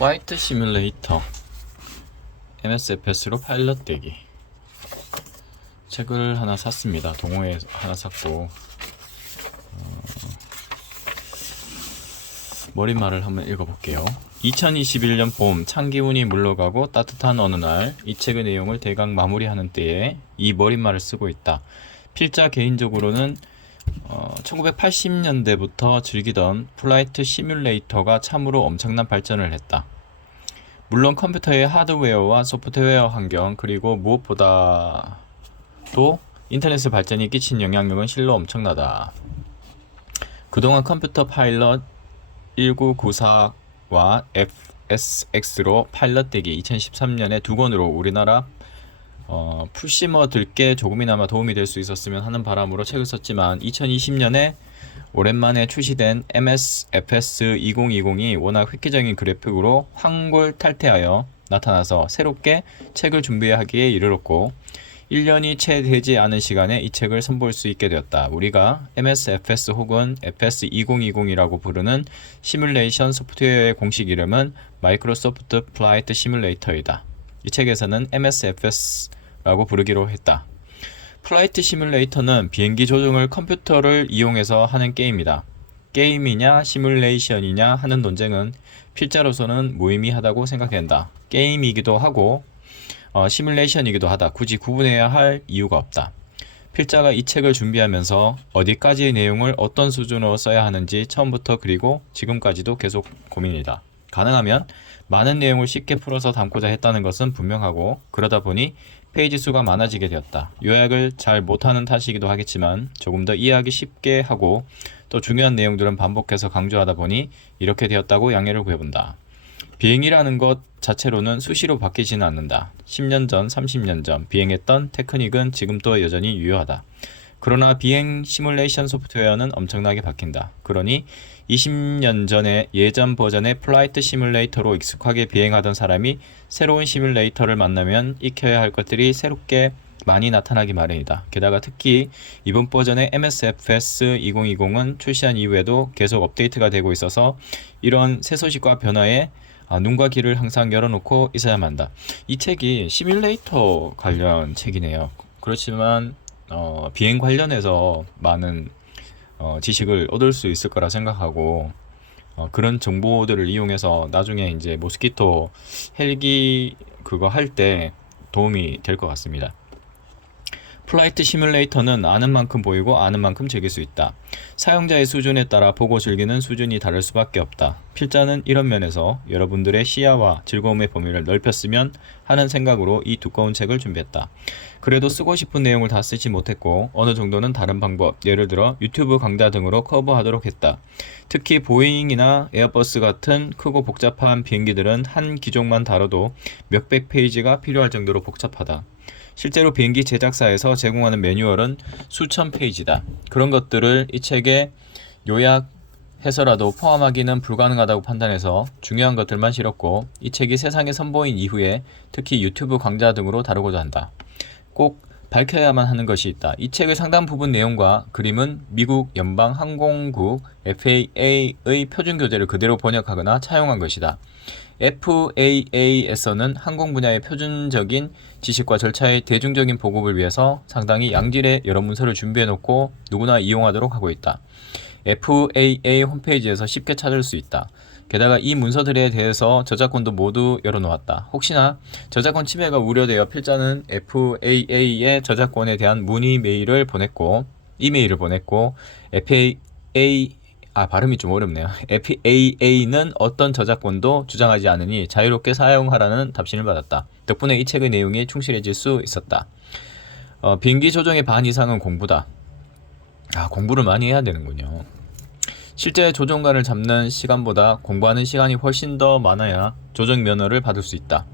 화이트 시뮬레이터 MSFS로 파일럿 대기 책을 하나 샀습니다. 동호회 하나 샀고 머릿말을 한번 읽어볼게요. 2021년 봄 찬기운이 물러가고 따뜻한 어느 날 이 책의 내용을 대강 마무리하는 때에 이 머릿말을 쓰고 있다. 필자 개인적으로는 1980년대부터 즐기던 플라이트 시뮬레이터가 참으로 엄청난 발전을 했다. 물론 컴퓨터의 하드웨어와 소프트웨어 환경 그리고 무엇보다도 인터넷의 발전이 끼친 영향력은 실로 엄청나다. 그동안 컴퓨터 파일럿 1994와 FSX로 파일럿 대기 2013년에 두 권으로 우리나라 풀심어들께 조금이나마 도움이 될 수 있었으면 하는 바람으로 책을 썼지만 2020년에 오랜만에 출시된 MSFS 2020이 워낙 획기적인 그래픽으로 황골탈퇴하여 나타나서 새롭게 책을 준비하기에 이르렀고 1년이 채 되지 않은 시간에 이 책을 선보일 수 있게 되었다. 우리가 MSFS 혹은 FS 2020이라고 부르는 시뮬레이션 소프트웨어의 공식 이름은 마이크로소프트 플라이트 시뮬레이터이다. 이 책에서는 MSFS라고 부르기로 했다. 플라이트 시뮬레이터는 비행기 조종을 컴퓨터를 이용해서 하는 게임이다. 게임이냐 시뮬레이션이냐 하는 논쟁은 필자로서는 무의미하다고 생각된다. 게임이기도 하고 시뮬레이션이기도 하다. 굳이 구분해야 할 이유가 없다. 필자가 이 책을 준비하면서 어디까지의 내용을 어떤 수준으로 써야 하는지 처음부터 그리고 지금까지도 계속 고민이다. 가능하면 많은 내용을 쉽게 풀어서 담고자 했다는 것은 분명하고 그러다 보니 페이지 수가 많아지게 되었다. 요약을 잘 못하는 탓이기도 하겠지만 조금 더 이해하기 쉽게 하고 또 중요한 내용들은 반복해서 강조하다 보니 이렇게 되었다고 양해를 구해본다. 비행이라는 것 자체로는 수시로 바뀌지는 않는다. 10년 전, 30년 전 비행했던 테크닉은 지금도 여전히 유효하다. 그러나 비행 시뮬레이션 소프트웨어는 엄청나게 바뀐다. 그러니 20년 전에 예전 버전의 플라이트 시뮬레이터로 익숙하게 비행하던 사람이 새로운 시뮬레이터를 만나면 익혀야 할 것들이 새롭게 많이 나타나기 마련이다. 게다가 특히 이번 버전의 MSFS 2020은 출시한 이후에도 계속 업데이트가 되고 있어서 이런 새 소식과 변화에 눈과 귀를 항상 열어놓고 있어야만 한다. 이 책이 시뮬레이터 관련 책이네요. 그렇지만 비행 관련해서 많은 지식을 얻을 수 있을 거라 생각하고 그런 정보들을 이용해서 나중에 이제 모스키토 헬기 그거 할 때 도움이 될 것 같습니다. 플라이트 시뮬레이터는 아는 만큼 보이고 아는 만큼 즐길 수 있다. 사용자의 수준에 따라 보고 즐기는 수준이 다를 수밖에 없다. 필자는 이런 면에서 여러분들의 시야와 즐거움의 범위를 넓혔으면 하는 생각으로 이 두꺼운 책을 준비했다. 그래도 쓰고 싶은 내용을 다 쓰지 못했고 어느 정도는 다른 방법, 예를 들어 유튜브 강좌 등으로 커버하도록 했다. 특히 보잉이나 에어버스 같은 크고 복잡한 비행기들은 한 기종만 다뤄도 몇백 페이지가 필요할 정도로 복잡하다. 실제로 비행기 제작사에서 제공하는 매뉴얼은 수천 페이지다. 그런 것들을 이 책에 요약해서라도 포함하기는 불가능하다고 판단해서 중요한 것들만 실었고 이 책이 세상에 선보인 이후에 특히 유튜브 강좌 등으로 다루고자 한다. 꼭 밝혀야만 하는 것이 있다. 이 책의 상당 부분 내용과 그림은 미국 연방항공국 FAA의 표준 교재를 그대로 번역하거나 차용한 것이다. FAA에서는 항공 분야의 표준적인 지식과 절차의 대중적인 보급을 위해서 상당히 양질의 여러 문서를 준비해놓고 누구나 이용하도록 하고 있다. FAA 홈페이지에서 쉽게 찾을 수 있다. 게다가 이 문서들에 대해서 저작권도 모두 열어놓았다. 혹시나 저작권 침해가 우려되어 필자는 FAA의 저작권에 대한 문의 이메일을 보냈고 FAA 발음이 좀 어렵네요. FAA는 어떤 저작권도 주장하지 않으니 자유롭게 사용하라는 답신을 받았다. 덕분에 이 책의 내용이 충실해질 수 있었다. 비행기 조종의 반 이상은 공부다. 공부를 많이 해야 되는군요. 실제 조종관을 잡는 시간보다 공부하는 시간이 훨씬 더 많아야 조종 면허를 받을 수 있다.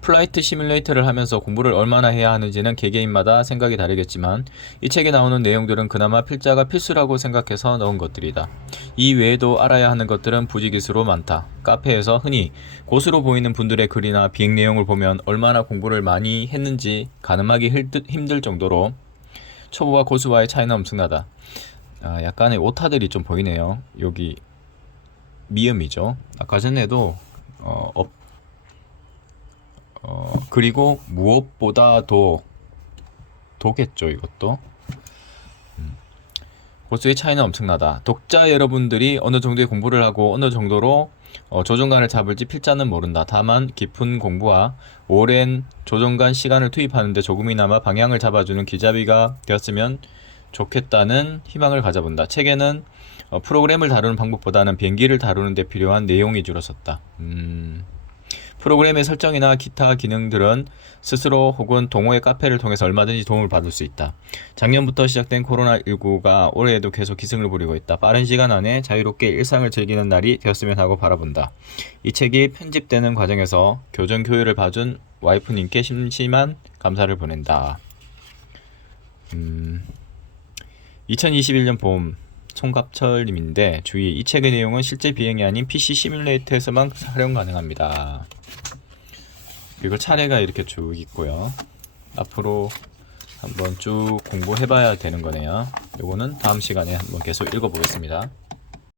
플라이트 시뮬레이터를 하면서 공부를 얼마나 해야 하는지는 개개인마다 생각이 다르겠지만 이 책에 나오는 내용들은 그나마 필자가 필수라고 생각해서 넣은 것들이다. 이 외에도 알아야 하는 것들은 부지기수로 많다. 카페에서 흔히 고수로 보이는 분들의 글이나 비행 내용을 보면 얼마나 공부를 많이 했는지 가늠하기 힘들 정도로 초보와 고수와의 차이는 엄청나다. 약간의 오타들이 좀 보이네요. 여기 미음이죠. 아까 전에도 그리고 무엇보다도 도겠죠, 이것도. 고수의 차이는 엄청나다. 독자 여러분들이 어느 정도의 공부를 하고 어느 정도로 조종간을 잡을지 필자는 모른다. 다만 깊은 공부와 오랜 조종간 시간을 투입하는데 조금이나마 방향을 잡아주는 기자비가 되었으면 좋겠다는 희망을 가져본다. 책에는 프로그램을 다루는 방법보다는 비행기를 다루는 데 필요한 내용이 줄어섰다. 프로그램의 설정이나 기타 기능들은 스스로 혹은 동호회 카페를 통해서 얼마든지 도움을 받을 수 있다. 작년부터 시작된 코로나19가 올해에도 계속 기승을 부리고 있다. 빠른 시간 안에 자유롭게 일상을 즐기는 날이 되었으면 하고 바라본다. 이 책이 편집되는 과정에서 교정 교육을 봐준 와이프님께 심심한 감사를 보낸다. 2021년 봄 송갑철님인데 주의, 이 책의 내용은 실제 비행이 아닌 PC 시뮬레이터에서만 활용 가능합니다. 그리고 차례가 이렇게 쭉 있고요. 앞으로 한번 쭉 공부해봐야 되는 거네요. 요거는 다음 시간에 한번 계속 읽어보겠습니다.